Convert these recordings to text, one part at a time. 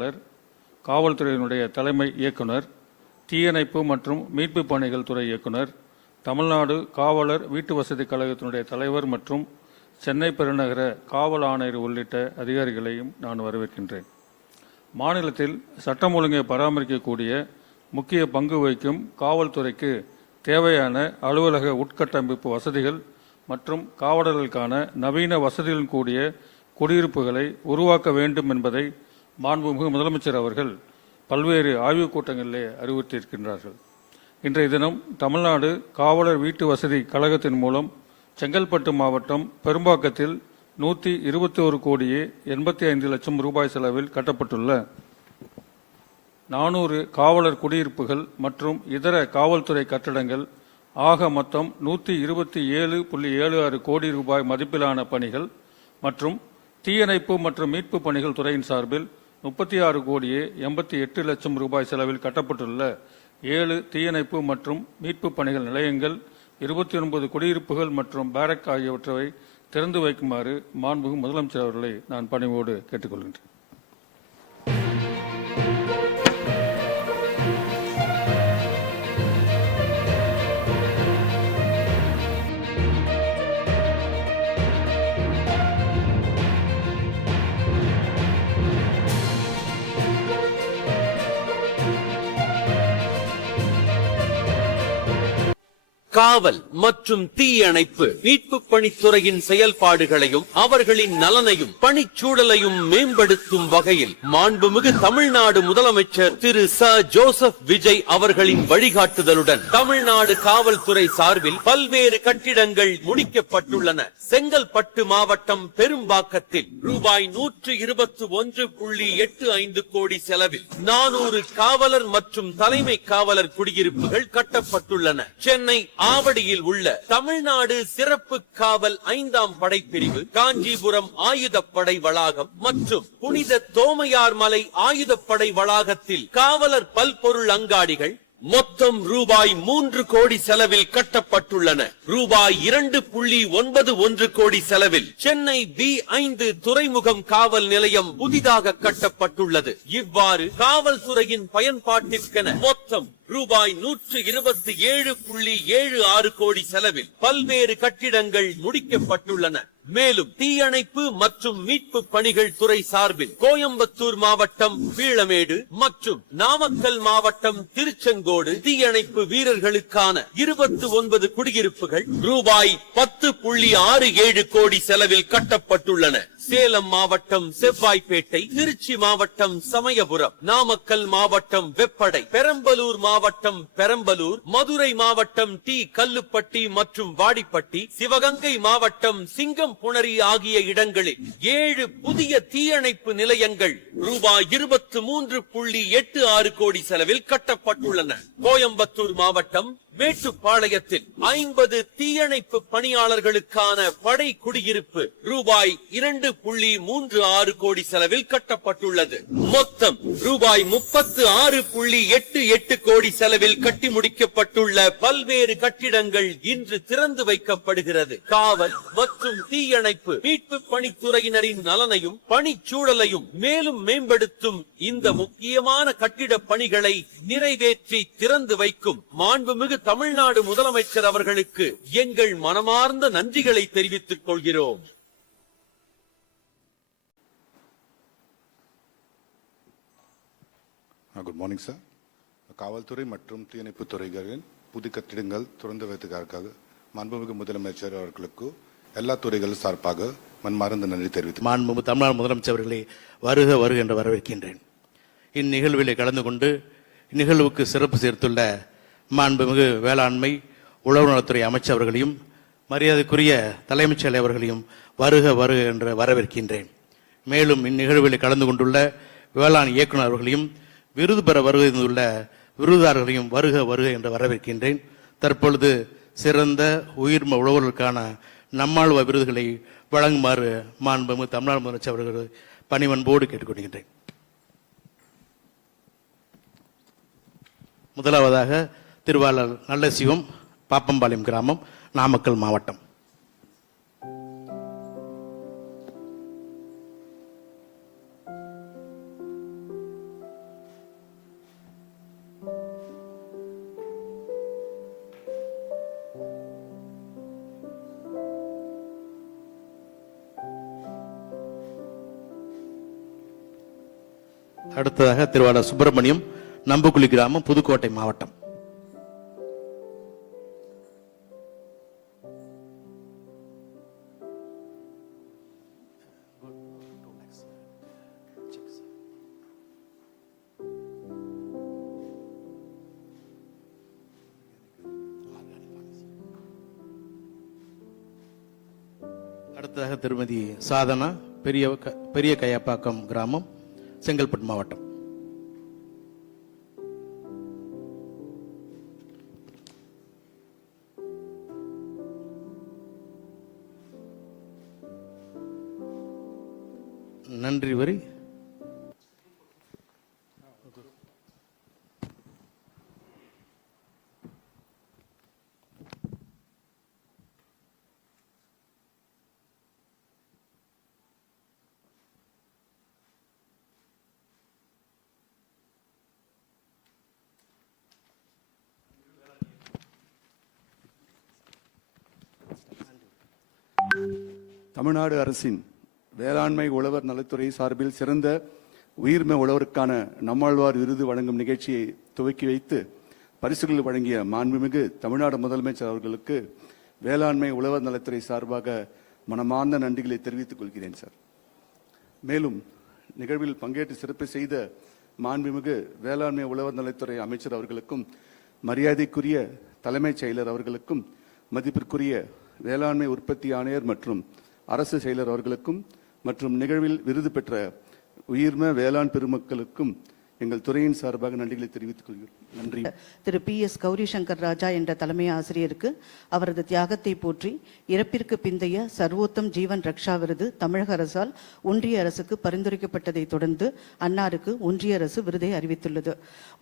ஆணையாளர், காவல்துறையினுடைய தலைமை இயக்குனர், தீயணைப்பு மற்றும் மீட்பு பணிகள் துறை இயக்குனர், தமிழ்நாடு காவலர் வீட்டு வசதி கழகத்தினுடைய தலைவர் மற்றும் சென்னை பெருநகர காவல் ஆணையர் உள்ளிட்ட அதிகாரிகளையும் நான் வரவேற்கின்றேன். மாநிலத்தில் சட்டம் ஒழுங்கை பராமரிக்கக்கூடிய முக்கிய பங்கு வகிக்கும் காவல்துறைக்கு தேவையான அலுவலக உட்கட்டமைப்பு வசதிகள் மற்றும் காவலர்களுக்கான நவீன வசதிகளுடன் கூடிய குடியிருப்புகளை உருவாக்க வேண்டும் என்பதை மாண்புமிகு முதலமைச்சர் அவர்கள் பல்வேறு ஆய்வுக் கூட்டங்களிலே அறிவுறுத்தியிருக்கின்றார்கள். இன்றைய தினம் தமிழ்நாடு காவலர் வீட்டு வசதி கழகத்தின் மூலம் செங்கல்பட்டு மாவட்டம் பெரும்பாக்கத்தில் 121 கோடியே 85 லட்சம் ரூபாய் செலவில் கட்டப்பட்டுள்ள 400 காவலர் குடியிருப்புகள் மற்றும் இதர காவல்துறை கட்டடங்கள் ஆக மொத்தம் 127.76 கோடி ரூபாய் மதிப்பிலான பணிகள் மற்றும் தீயணைப்பு மற்றும் மீட்பு பணிகள் துறையின் சார்பில் 36 கோடியே 88 லட்சம் ரூபாய் செலவில் கட்டப்பட்டுள்ள 7 தீயணைப்பு மற்றும் மீட்பு பணிகள் நிலையங்கள், 29 குடியிருப்புகள் மற்றும் பேரக் ஆகியவற்றை திறந்து வைக்குமாறு மாண்புமிகு முதலமைச்சர் அவர்களை நான் பணிவோடு கேட்டுக்கொள்கின்றேன். காவல் மற்றும் தீயணைப்பு மீட்பு பணித்துறையின் செயல்பாடுகளையும் அவர்களின் நலனையும் பணிச்சூழலையும் மேம்படுத்தும் வகையில் மாண்புமிகு தமிழ்நாடு முதலமைச்சர் திரு ச. ஜோசப் விஜய் அவர்களின் வழிகாட்டுதலுடன் தமிழ்நாடு காவல்துறை சார்பில் பல்வேறு கட்டிடங்கள் முடிக்கப்பட்டுள்ளன. செங்கல்பட்டு மாவட்டம் பெரும்பாக்கத்தில் ரூபாய் 121.85 கோடி செலவில் 400 காவலர் மற்றும் தலைமை காவலர் குடியிருப்புகள் கட்டப்பட்டுள்ளன. சென்னை ஆவடியில் உள்ள தமிழ்நாடு சிறப்பு காவல் 5ஆம் படைப்பிரிவு, காஞ்சிபுரம் ஆயுதப்படை வளாகம் மற்றும் புனித தோமையார் மலை ஆயுதப்படை வளாகத்தில் காவலர் பல்பொருள் அங்காடிகள் மொத்தம் ரூபாய் 3 கோடி செலவில் கட்டப்பட்டுள்ளன. ரூபாய் 2.91 கோடி செலவில் சென்னை B5 துறைமுகம் காவல் நிலையம் புதிதாக கட்டப்பட்டுள்ளது. இவ்வாறு காவல்துறையின் பயன்பாட்டிற்கென மொத்தம் ரூபாய் 127.76 கோடி செலவில் பல்வேறு கட்டிடங்கள் முடிக்கப்பட்டுள்ளன. மேலும் தீயணைப்பு மற்றும் மீட்பு பணிகள் துறை சார்பில் கோயம்புத்தூர் மாவட்டம் பீளமேடு மற்றும் நாமக்கல் மாவட்டம் திருச்செங்கோடு தீயணைப்பு வீரர்களுக்கான 29 குடியிருப்புகள் ரூபாய் 10.67 கோடி செலவில் கட்டப்பட்டுள்ளன. சேலம் மாவட்டம் செவ்வாய்ப்பேட்டை, திருச்சி மாவட்டம் சமயபுரம், நாமக்கல் மாவட்டம் வெப்படை, பெரம்பலூர் மாவட்டம் பெரம்பலூர், மதுரை மாவட்டம் டி. கல்லுப்பட்டி மற்றும் வாடிப்பட்டி, சிவகங்கை மாவட்டம் சிங்கம்புணரி ஆகிய இடங்களில் 7 புதிய தீயணைப்பு நிலையங்கள் ரூபாய் 23.86 கோடி செலவில் கட்டப்பட்டுள்ளன. கோயம்புத்தூர் மாவட்டம் மேட்டுப்பாளையத்தில் 50 தீயணைப்பு பணியாளர்களுக்கான படை குடியிருப்பு ரூபாய் 2.36 கோடி செலவில் கட்டப்பட்டுள்ளது. மொத்தம் ரூபாய் 36.88 கோடி செலவில் கட்டி முடிக்கப்பட்டுள்ள பல்வேறு கட்டிடங்கள் இன்று திறந்து வைக்கப்படுகிறது. காவல் மற்றும் தீயணைப்பு மீட்பு பணித்துறையினரின் நலனையும் பணிச்சூழலையும் மேலும் மேம்படுத்தும் இந்த முக்கியமான கட்டிட பணிகளை நிறைவேற்றி திறந்து வைக்கும் மாண்புமிகு தமிழ்நாடு முதலமைச்சர் அவர்களுக்கு எங்கள் மனமார்ந்த நன்றிகளை தெரிவித்துக் கொள்கிறோம். Good morning sir. காவல்துறை மற்றும் தீயணைப்பு துறைகளின் புதிய கட்டிடங்கள் திறந்து வைத்ததற்காக மாண்புமிகு முதலமைச்சர் அவர்களுக்கு எல்லா துறைகள் சார்பாக மன்மார்ந்த நன்றி தெரிவித்து மாண்புமிகு தமிழ்நாடு முதலமைச்சர் அவர்களை வருக வருக என்று வரவேற்கின்றேன். இந்நிகழ்விலே கலந்து கொண்டு இந்நிகழ்வுக்கு சிறப்பு சேர்த்துள்ள மாண்புமிகு வேளாண்மை உழவுநலத்துறை அமைச்சர் அவர்களையும் மரியாதைக்குரிய தலைமைச் செயலர் அவர்களையும் வருக வருக என்று வரவேற்கின்றேன். மேலும் இந்நிகழ்வில் கலந்து கொண்டுள்ள வேளாண் இயக்குநர் அவர்களையும் விருது பெற வருகின்ற விருதாளர்களையும் வருக வருக என்று வரவேற்கின்றேன். தற்பொழுது சிறந்த உயிர்ம உழவர்களுக்கான நம்மாழ்வா விருதுகளை வழங்குமாறு மாண்புமிகு தமிழ்நாடு முதலமைச்சர் அவர்கள் பணிவன்போடு கேட்டுக்கொள்கின்றேன். முதலாவதாக திருவாளர் நல்ல சிவம், பாப்பம்பாளையம் கிராமம், நாமக்கல் மாவட்டம். அடுத்ததாக திருவாளர் சுப்பிரமணியம், நம்புக்குழி கிராமம், புதுக்கோட்டை மாவட்டம். அடுத்ததாக திருமதி சாதனா, பெரிய கையாப்பாக்கம் கிராமம், செங்கல்பட்டு மாவட்டம். நன்றி வரி. தமிழ்நாடு அரசின் வேளாண்மை உழவர் நலத்துறை சார்பில் சிறந்த உயிர்ம உழவருக்கான நம்மாழ்வார் விருது வழங்கும் நிகழ்ச்சியை துவக்கி வைத்து பரிசுகள் வழங்கிய மாண்புமிகு தமிழ்நாடு முதலமைச்சர் அவர்களுக்கு வேளாண்மை உழவர் நலத்துறை சார்பாக மனமார்ந்த நன்றிகளை தெரிவித்துக் கொள்கிறேன் சார். மேலும் நிகழ்வில் பங்கேற்று சிறப்பு செய்த மாண்புமிகு வேளாண்மை உழவர் நலத்துறை அமைச்சர் அவர்களுக்கும், மரியாதைக்குரிய தலைமைச் செயலர் அவர்களுக்கும், மதிப்பிற்குரிய வேளாண்மை உற்பத்தி ஆணையர் மற்றும் அரசு செயலர் அவர்களுக்கும் மற்றும் நிகழ்வில் விருது பெற்ற உயிர்ம வேளாண் பெருமக்களுக்கும் எங்கள் துறையின் சார்பாக நன்றிகளை தெரிவித்துக் கொள்கிறோம். நன்றி. திரு PS கௌரி சங்கர் ராஜா என்ற தலைமை ஆசிரியருக்கு அவரது தியாகத்தை போற்றி இறப்பிற்கு பிந்தைய சர்வோத்தம் ஜீவன் ரக்ஷா விருது தமிழக அரசால் ஒன்றிய அரசுக்கு பரிந்துரைக்கப்பட்டதை தொடர்ந்து அன்னாருக்கு ஒன்றிய அரசு விருதை அறிவித்துள்ளது.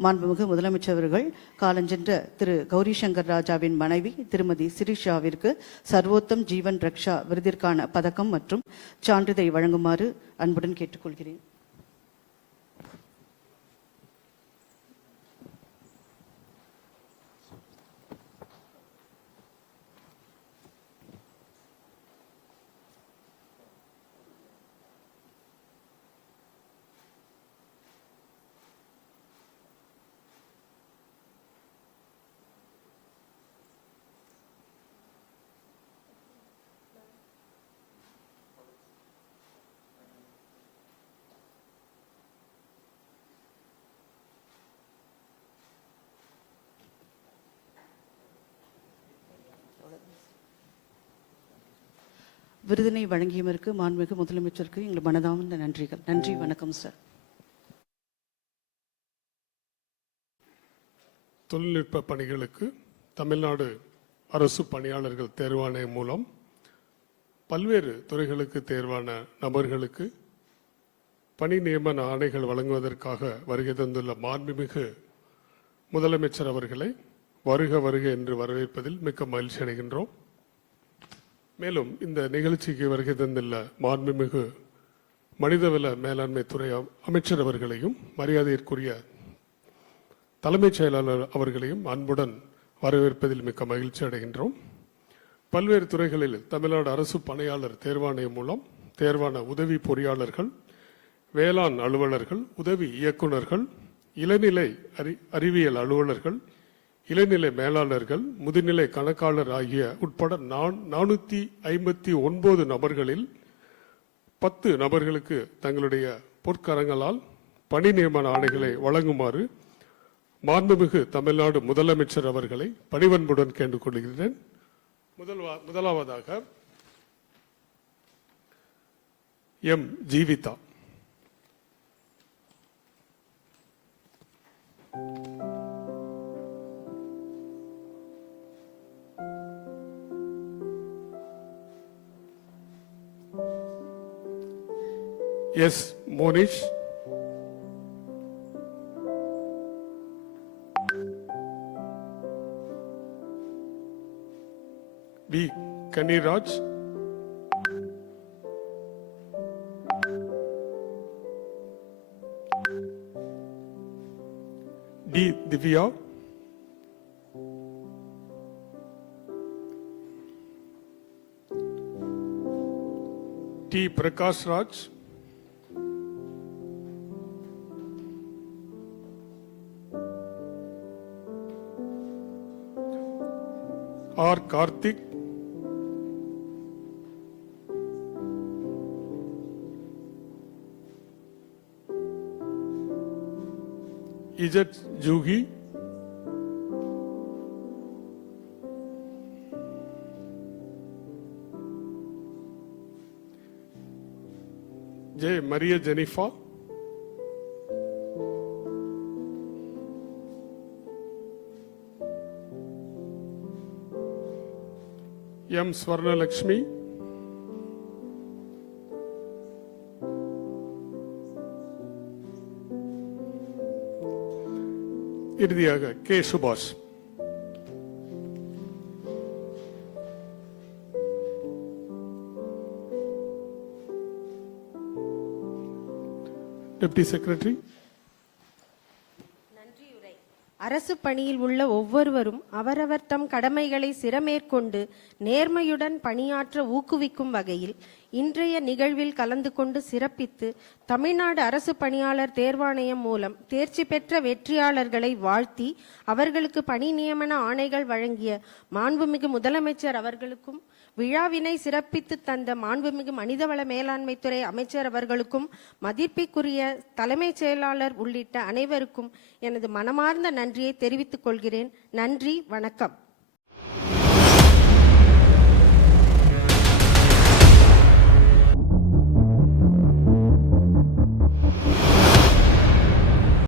மாண்புமிகு முதலமைச்சர் அவர்கள் காலஞ்சென்ற திரு கௌரி சங்கர் ராஜாவின் மனைவி திருமதி சிரிஷாவிற்கு சர்வோத்தம் ஜீவன் ரக்ஷா விருதிற்கான பதக்கம் மற்றும் சான்றிதழை வழங்குமாறு அன்புடன் கேட்டுக்கொள்கிறேன். விருதினை வழங்கியவருக்கு மாண்புமிகு முதலமைச்சருக்கு எங்கள் மனதார்ந்த நன்றிகள். நன்றி, வணக்கம் சார். தொழில்நுட்ப பணிகளுக்கு தமிழ்நாடு அரசு பணியாளர்கள் தேர்வாணையம் மூலம் பல்வேறு துறைகளுக்கு தேர்வான நபர்களுக்கு பணி நியமன ஆணைகள் வழங்குவதற்காக வருகை தந்துள்ள மாண்புமிகு முதலமைச்சர் அவர்களை வருக வருக என்று வரவேற்பதில் மிக்க மகிழ்ச்சி அடைகின்றோம். மேலும் இந்த நிகழ்ச்சிக்கு வருகை தந்துள்ள மாண்புமிகு மனிதவள மேலாண்மை துறை அமைச்சர் அவர்களையும் மரியாதைக்குரிய தலைமைச் செயலாளர் அவர்களையும் அன்புடன் வரவேற்பதில் மிக்க மகிழ்ச்சி அடைகின்றோம். பல்வேறு துறைகளில் தமிழ்நாடு அரசு பணியாளர் தேர்வாணையம் மூலம் தேர்வான உதவி பொறியாளர்கள், வேளாண் அலுவலர்கள், உதவி இயக்குநர்கள், இளநிலை அறிவியல் அலுவலர்கள், இளநிலை மேலாளர்கள், முதுநிலை கணக்காளர் ஆகிய உட்பட 459 நபர்களில் 10 நபர்களுக்கு தங்களுடைய பொற்கரங்களால் பணி நியமன ஆணைகளை வழங்குமாறு மாண்புமிகு தமிழ்நாடு முதலமைச்சர் அவர்களை பணிவன்புடன் கேட்டுக்கொள்கிறேன். முதலாவதாக M Jeevitha. S Monish. P Kaniraj. T Divya. T Prakash Raj. R. Karthik, Ijat Juhi, J. Maria Jennifer, M. Swarna Lakshmi, இறுதியாக கே. சுபாஷ். Deputy secretary. அரசு பணியில் உள்ள ஒவ்வொருவரும் அவரவர் தம் கடமைகளை சிரமேற்கொண்டு நேர்மையுடன் பணியாற்ற ஊக்குவிக்கும் வகையில் இன்றைய நிகழ்வில் கலந்து கொண்டு சிறப்பித்து தமிழ்நாடு அரசு பணியாளர் தேர்வாணையம் மூலம் தேர்ச்சி பெற்ற வெற்றியாளர்களை வாழ்த்தி அவர்களுக்கு பணி நியமன ஆணைகள் வழங்கிய மாண்புமிகு முதலமைச்சர் அவர்களுக்கும் விழாவினை சிறப்பித்து தந்த மாண்புமிகு மனிதவள மேலாண்மைத்துறை அமைச்சர் அவர்களுக்கும் மதிப்பிற்குரிய தலைமைச் செயலாளர் உள்ளிட்ட அனைவருக்கும் எனது மனமார்ந்த நன்றியை தெரிவித்துக் கொள்கிறேன். நன்றி, வணக்கம்.